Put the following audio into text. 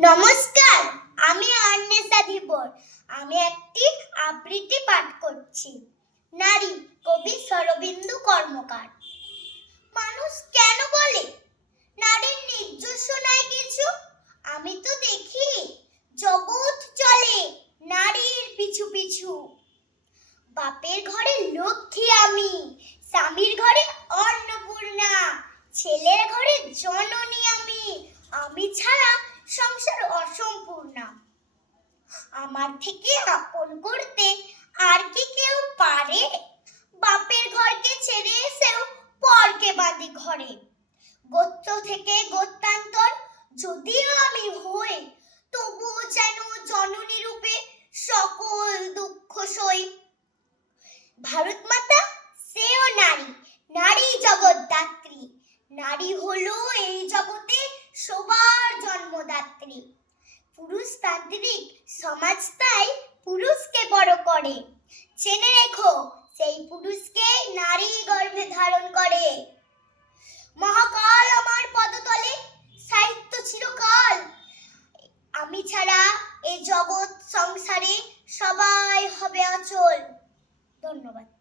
নমস্কার, আমি অন্বেষা ধীবর। আমি একটি আবৃত্তি পাঠ করছি। নারী, কবি শরদিন্দু কর্মকার। মানুষ কেন বলে নারীর নিজস্ব নাই কিছু? আমি তো দেখি জগৎ চলে নারীর পিছু পিছু। বাপের ঘরে লক্ষ্মী আমি, স্বামীর ঘরে অন্নপূর্ণা, ছেলের ঘরে জননী আমি। আমি ছাড়া সংসার অসম্পূর্ণ। আমার থেকে আপন করতে আর কি কেউ পারে? বাপের ঘরকে ছেড়ে এসেও পরকে বাঁধি ঘরে। গোত্র থেকে গোত্রান্তর যদিও আমি হই, তবুও যেন জননী রূপে সকল দুঃখ সই। ভারত মাতা সেও নারী, নারী জগৎদাত্রী। নারী হলো এই জগতে সবার জন্মদাত্রী। পুরুষতান্ত্রিক সমাজ তাই পুরুষকে বড় করে। জেনে রেখো, সেই পুরুষকে নারী গর্ভে ধারণ করে। মহাকাল আমার পদতলে, সাহিত্য চিরকাল। আমি ছাড়া এই জগৎ সংসারে সবাই হবে অচল। ধন্যবাদ।